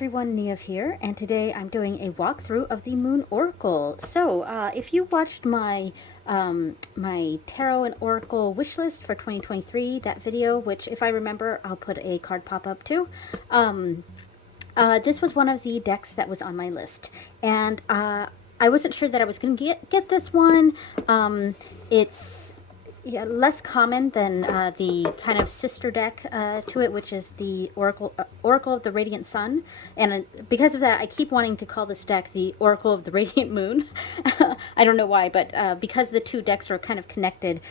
everyone, Nev here, and today I'm doing a walkthrough of the Moon Oracle. So, if you watched my tarot and oracle wish list for 2023, that video, which if I remember, I'll put a card pop up too. This was one of the decks that was on my list, and I wasn't sure that I was going to get this one. It's less common than the kind of sister deck to it, which is the Oracle of the Radiant Sun, and because of that, I keep wanting to call this deck the Oracle of the Radiant Moon. I don't know why, but because the two decks are kind of connected,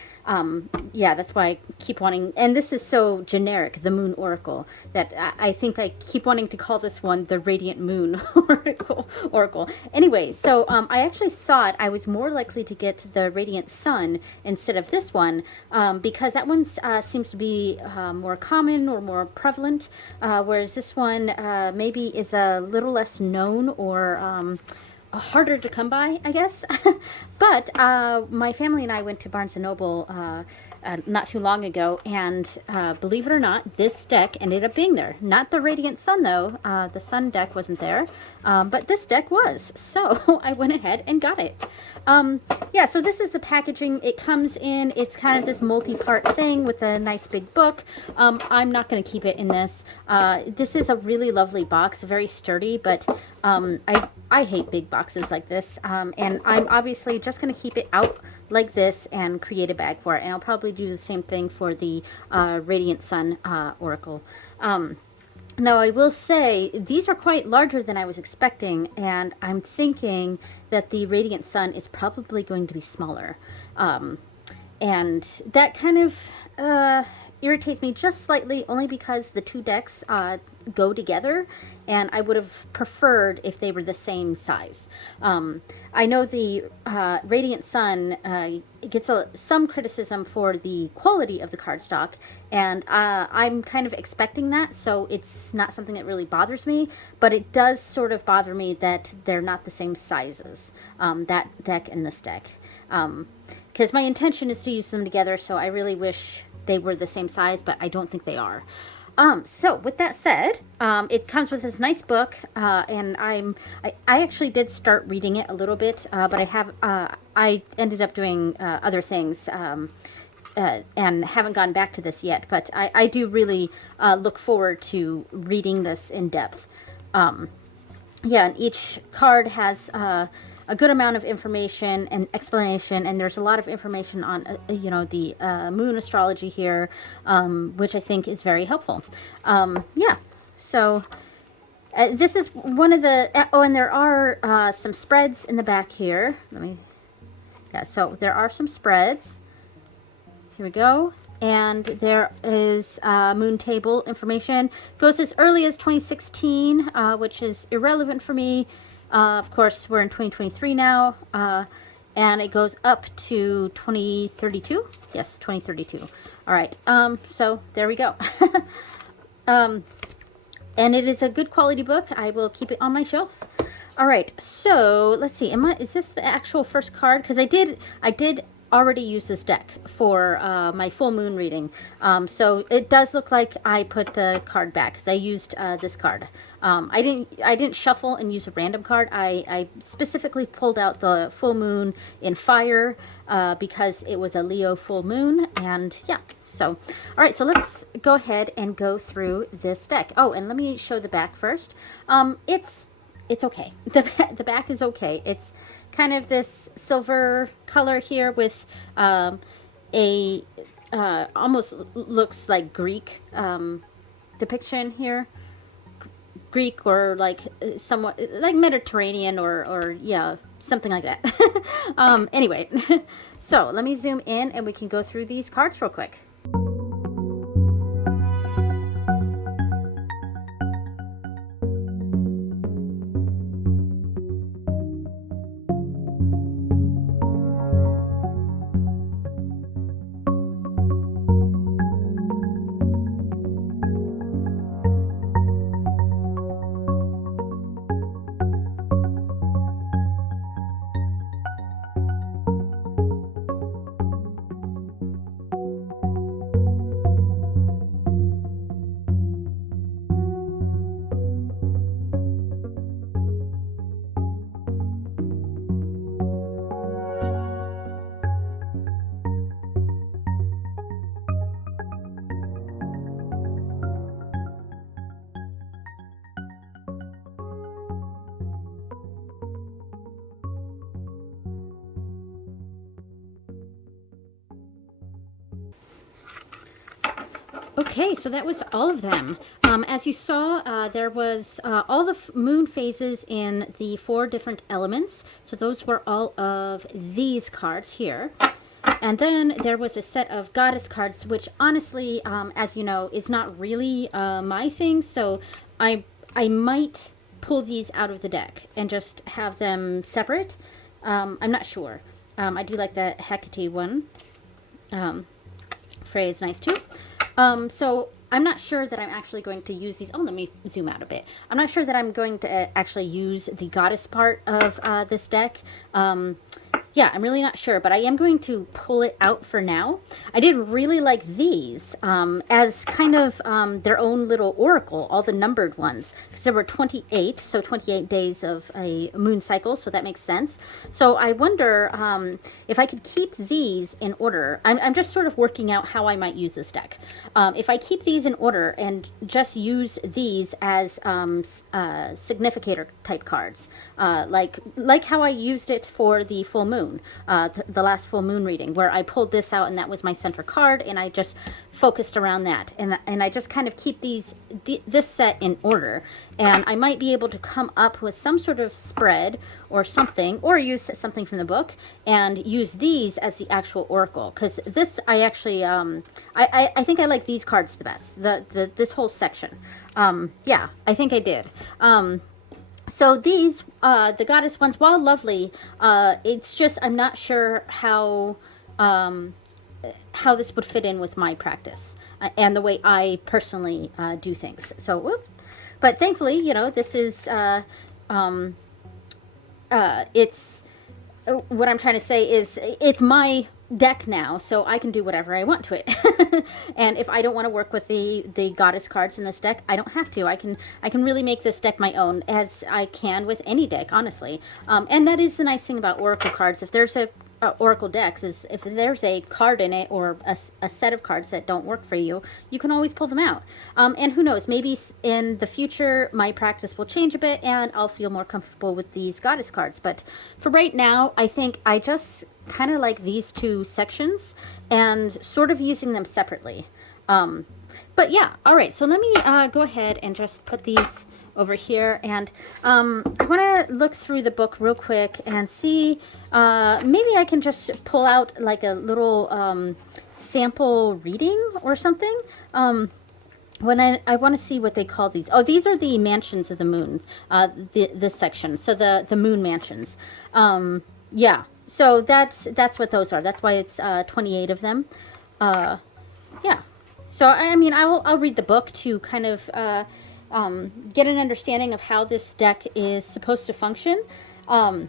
yeah, that's why I keep wanting. And this is so generic, the Moon Oracle, that I think I keep wanting to call this one the Radiant Moon Oracle. Anyway, so I actually thought I was more likely to get the Radiant Sun instead of this one, because that one seems to be more common or more prevalent, whereas this one maybe is a little less known or harder to come by, I guess. But my family and I went to Barnes & Noble not too long ago, and believe it or not, this deck ended up being there. Not the Radiant Sun, though. The Sun deck wasn't there, but this deck was. So I went ahead and got it. Yeah, so this is the packaging. It comes in, it's kind of this multi-part thing with a nice big book. I'm not going to keep it in this. This is a really lovely box, very sturdy, but I hate big boxes like this, and I'm obviously just going to keep it out like this and create a bag for it, and I'll probably do the same thing for the Radiant Sun Oracle. Now, I will say, these are quite larger than I was expecting, and I'm thinking that the Radiant Sun is probably going to be smaller. And that kind of irritates me just slightly, only because the two decks go together, and I would have preferred if they were the same size. I know the Radiant Sun gets some criticism for the quality of the cardstock, and I'm kind of expecting that, so it's not something that really bothers me, but it does sort of bother me that they're not the same sizes, that deck and this deck. Because my intention is to use them together, so I really wish they were the same size, but I don't think they are. So with that said, it comes with this nice book, and I actually did start reading it a little bit, but I ended up doing other things, and haven't gone back to this yet, but I do really look forward to reading this in depth. Yeah, and each card has a good amount of information and explanation, and there's a lot of information on, the moon astrology here, which I think is very helpful. Yeah, so this is one of the, and there are some spreads in the back here. So there are some spreads. Here we go. And there is moon table information. Goes as early as 2016, which is irrelevant for me. Of course, we're in 2023 now, and it goes up to 2032. Yes, 2032. All right. So there we go. And it is a good quality book. I will keep it on my shelf. All right. So let's see. Is this the actual first card? Because I did already use this deck for my full moon reading, so it does look like I put the card back because I used this card. I didn't shuffle and use a random card. I specifically pulled out the full moon in fire because it was a Leo full moon, and yeah. So all right, so let's go ahead and go through this deck. Oh, and let me show the back first. It's okay. The back is okay. It's kind of this silver color here with a almost looks like Greek depiction here. Greek, or like somewhat like Mediterranean, or yeah, something like that. Anyway, so let me zoom in and we can go through these cards real quick. Okay, so that was all of them. As you saw, there was all the moon phases in the 4 different elements. So those were all of these cards here. And then there was a set of goddess cards, which honestly, as you know, is not really my thing. So I might pull these out of the deck and just have them separate. I'm not sure. I do like the Hecate one. Frey is nice too. So I'm not sure that I'm actually going to use these. Oh, let me zoom out a bit. I'm not sure that I'm going to actually use the goddess part of this deck. Yeah, I'm really not sure, but I am going to pull it out for now. I did really like these as kind of their own little oracle, all the numbered ones, because there were 28, so 28 days of a moon cycle, so that makes sense. So I wonder if I could keep these in order. I'm just sort of working out how I might use this deck. If I keep these in order and just use these as significator type cards, like how I used it for the full moon. The last full moon reading, where I pulled this out and that was my center card, and I just focused around that, and I just kind of keep this set in order, and I might be able to come up with some sort of spread or something, or use something from the book and use these as the actual oracle, because this I actually I think I like these cards the best, this whole section. Yeah, I think I did. So these, the goddess ones, while lovely, it's just, I'm not sure how this would fit in with my practice and the way I personally do things. So, whoop. But thankfully, you know, this is, it's, what I'm trying to say is, it's my deck now, so I can do whatever I want to it. And if I don't want to work with the goddess cards in this deck, I don't have to. I can really make this deck my own, as I can with any deck, honestly. And that is the nice thing about oracle cards. If there's a oracle decks, is if there's a card in it or a set of cards that don't work for you, you can always pull them out. And who knows, maybe in the future my practice will change a bit and I'll feel more comfortable with these goddess cards. But for right now, I think I just kind of like these 2 sections and sort of using them separately. But yeah, all right, so let me go ahead and just put these over here, and I want to look through the book real quick and see, maybe I can just pull out like a little sample reading or something. When I want to see what they call these. Oh, these are the mansions of the moon, this section, so the moon mansions. Yeah, so that's what those are. That's why it's 28 of them. Yeah, so I mean, I'll read the book to kind of get an understanding of how this deck is supposed to function. And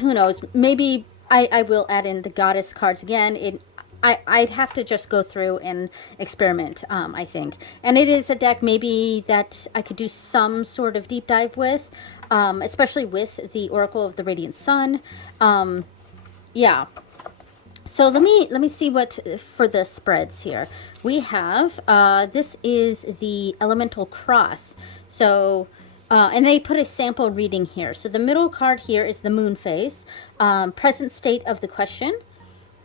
who knows, maybe I will add in the goddess cards again. I'd have to just go through and experiment, I think. And it is a deck maybe that I could do some sort of deep dive with, especially with the Oracle of the Radiant Sun. Yeah. So let me see what for the spreads here. We have, this is the Elemental Cross. So, and they put a sample reading here. So the middle card here is the moon phase, present state of the question.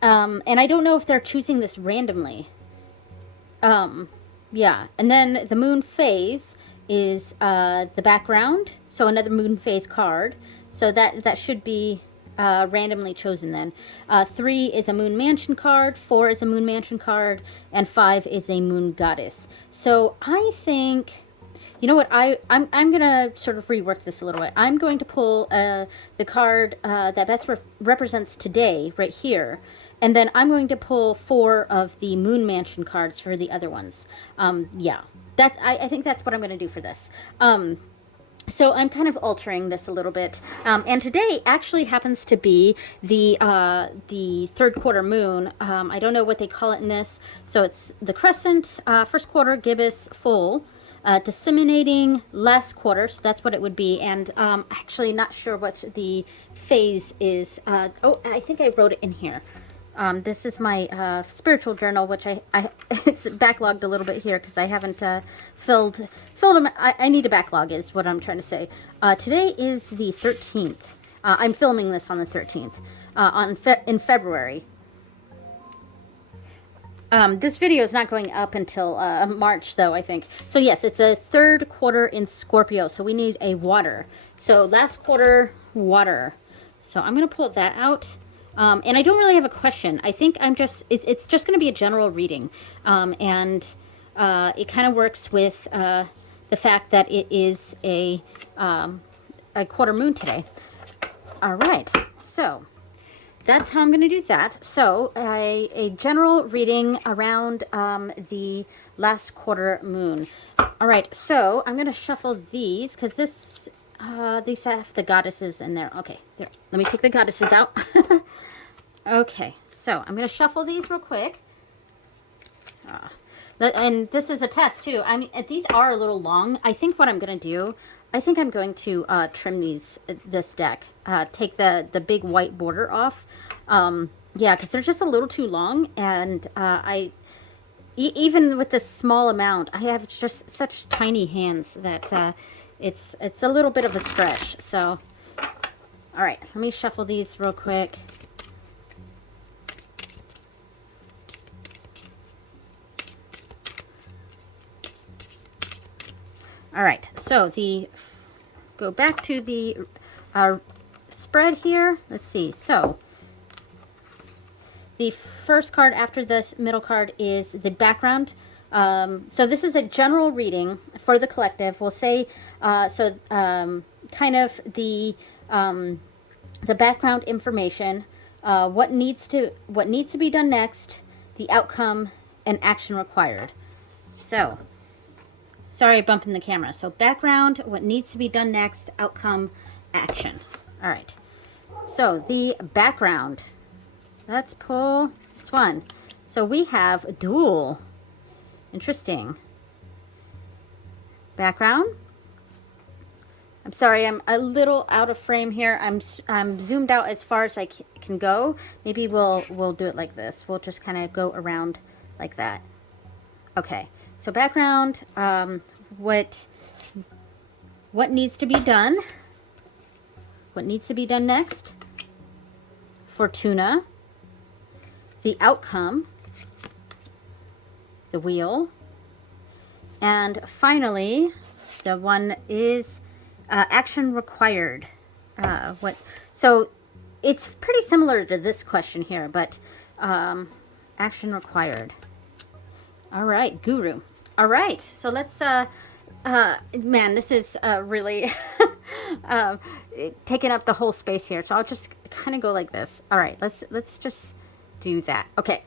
And I don't know if they're choosing this randomly. Yeah, and then the moon phase is the background. So another moon phase card. So that should be randomly chosen then. 3 is a moon mansion card, 4 is a moon mansion card, and 5 is a moon goddess. So I think, you know what, I'm gonna sort of rework this a little bit. I'm going to pull the card that best represents today right here, and then I'm going to pull 4 of the moon mansion cards for the other ones. Yeah, I think that's what I'm gonna do for this. So I'm kind of altering this a little bit, and today actually happens to be the 3rd quarter moon. I don't know what they call it in this. So it's the crescent, 1st quarter, gibbous, full, disseminating, last quarter. So that's what it would be. And actually not sure what the phase is. Oh, I think I wrote it in here. This is my spiritual journal, which I it's backlogged a little bit here because I haven't filled them. I need a backlog is what I'm trying to say. Today is the 13th. I'm filming this on the 13th in February. This video is not going up until March, though, I think. So, yes, it's a third quarter in Scorpio. So, we need a water. So, last quarter, water. So, I'm going to pull that out. And I don't really have a question. I think it's just going to be a general reading. And it kind of works with the fact that it is a quarter moon today. All right. So, that's how I'm going to do that. So, a general reading around the last quarter moon. All right, so I'm going to shuffle these because these have the goddesses in there. Okay, there. Let me take the goddesses out. Okay, so I'm going to shuffle these real quick. And this is a test too. I mean, these are a little long. I think what I'm going to do, I think I'm going to trim this deck. Take the big white border off. Yeah, because they're just a little too long. And even with this small amount, I have just such tiny hands that it's a little bit of a stretch. So, all right, let me shuffle these real quick. All right, so go back to the spread here. Let's see. So the first card after this middle card is the background. So this is a general reading for the collective. We'll say kind of the background information, what needs to be done next, the outcome, and action required. So. Sorry, bumping the camera. So background, what needs to be done next, outcome, action. All right. So the background. Let's pull this one. So we have duel. Interesting. Background. I'm sorry, I'm a little out of frame here. I'm zoomed out as far as I can go. Maybe we'll do it like this. We'll just kind of go around like that. Okay. So background, what needs to be done? What needs to be done next? Fortuna. The outcome. The wheel. And finally, the one is action required. So it's pretty similar to this question here, but action required. All right, Guru. All right, so let's, man, this is really taking up the whole space here. So I'll just kind of go like this. All right, let's just do that. Okay.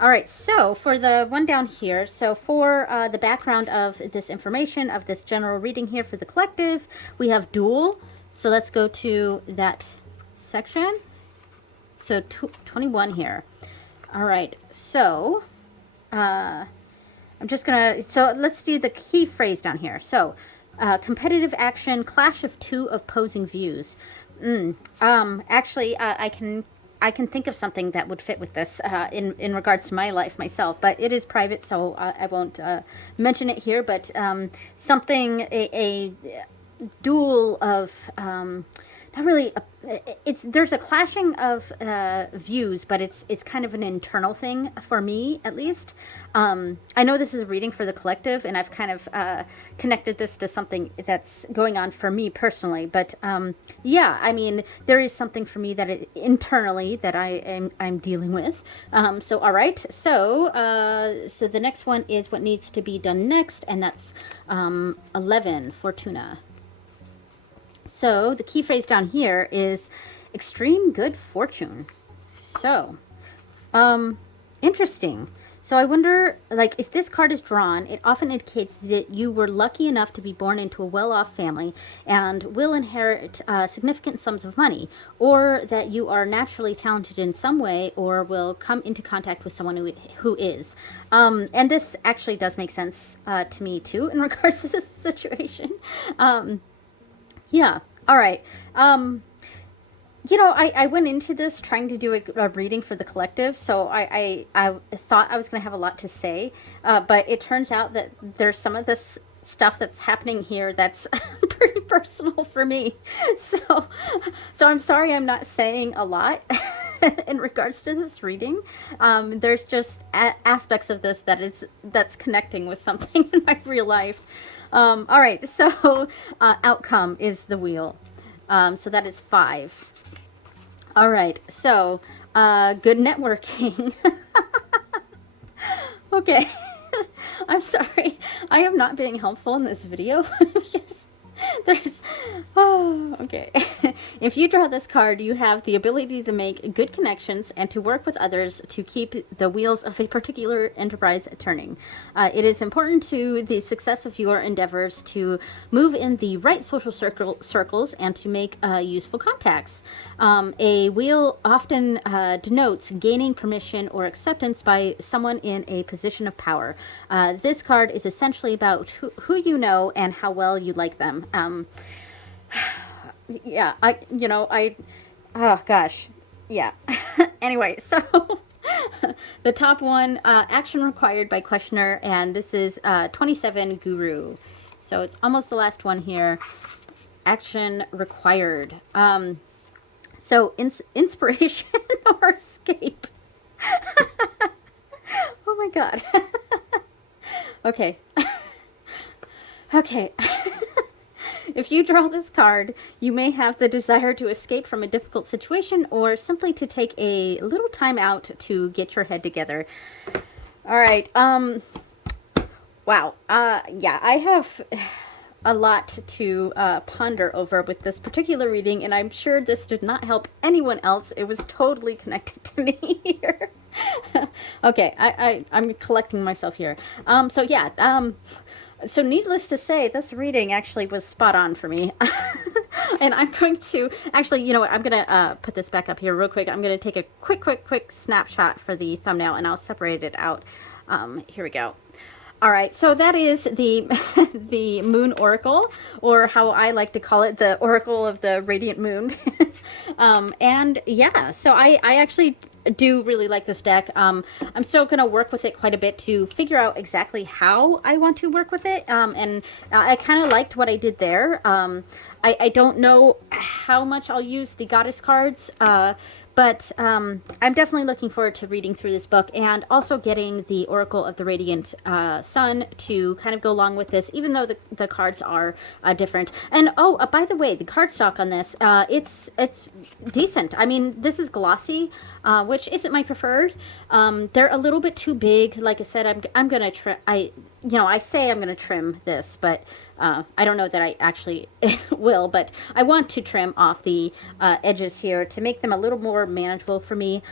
All right, so for the one down here, so for the background of this information, of this general reading here for the collective, we have duel. So let's go to that section. So 21 here. All right, so... I'm just gonna, so let's do the key phrase down here. So, competitive action, clash of two opposing views. Actually, I can think of something that would fit with this in regards to my life myself, but it is private, so I won't mention it here. But something, a duel of not really. There's a clashing of views, but it's kind of an internal thing for me, at least. I know this is a reading for the collective, and I've kind of connected this to something that's going on for me personally. But yeah, I mean, there is something for me that internally that I'm dealing with. So all right, so the next one is what needs to be done next, and that's 11, Fortuna. So the key phrase down here is extreme good fortune. So, interesting. So I wonder, like, if this card is drawn, it often indicates that you were lucky enough to be born into a well-off family and will inherit significant sums of money, or that you are naturally talented in some way or will come into contact with someone who is. And this actually does make sense to me, too, in regards to this situation. Yeah. All right. You know, I went into this trying to do a reading for the collective, so I thought I was going to have a lot to say, but it turns out that there's some of this stuff that's happening here that's pretty personal for me. So I'm sorry I'm not saying a lot. in regards to this reading. There's just aspects of this that's connecting with something in my real life. All right, so outcome is the wheel. So that is 5. All right, so good networking. Okay. I'm sorry. I am not being helpful in this video because there's okay. If you draw this card, you have the ability to make good connections and to work with others to keep the wheels of a particular enterprise turning. It is important to the success of your endeavors to move in the right social circles and to make useful contacts. A wheel often denotes gaining permission or acceptance by someone in a position of power. This card is essentially about who you know and how well you like them. Yeah, oh gosh, yeah. Anyway, so the top one, action required by questioner, and this is 27 Guru. So it's almost the last one here. Action required. So inspiration or escape. Oh my God. Okay. Okay. If you draw this card, you may have the desire to escape from a difficult situation or simply to take a little time out to get your head together. All right. Wow. Yeah, I have a lot to ponder over with this particular reading, and I'm sure this did not help anyone else. It was totally connected to me here. Okay, I'm collecting myself here. So yeah, so needless to say, this reading actually was spot on for me. And I'm going to, actually, you know what, I'm going to put this back up here real quick. I'm going to take a quick snapshot for the thumbnail, and I'll separate it out. Here we go. All right, so that is the the Moon Oracle, or how I like to call it, the Oracle of the Radiant Moon. And yeah, so I actually do really like this deck. I'm still going to work with it quite a bit to figure out exactly how I want to work with it. And I kind of liked what I did there. I don't know how much I'll use the Goddess cards, but I'm definitely looking forward to reading through this book and also getting the Oracle of the Radiant Sun to kind of go along with this, even though the cards are different. And oh, by the way, the cardstock on this, it's decent. I mean, this is glossy, which isn't my preferred. They're a little bit too big. Like I said, I'm gonna try. I say I'm gonna trim this, but I don't know that I actually will, but I want to trim off the edges here to make them a little more manageable for me.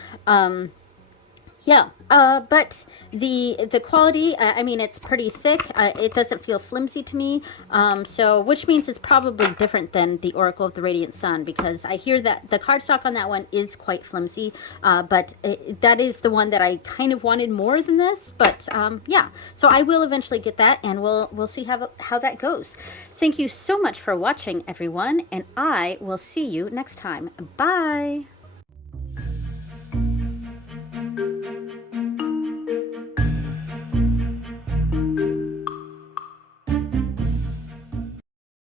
Yeah, but the quality, I mean, it's pretty thick. It doesn't feel flimsy to me, so which means it's probably different than the Oracle of the Radiant Sun, because I hear that the cardstock on that one is quite flimsy, but that is the one that I kind of wanted more than this. But yeah, so I will eventually get that, and we'll see how that goes. Thank you so much for watching, everyone, and I will see you next time. Bye!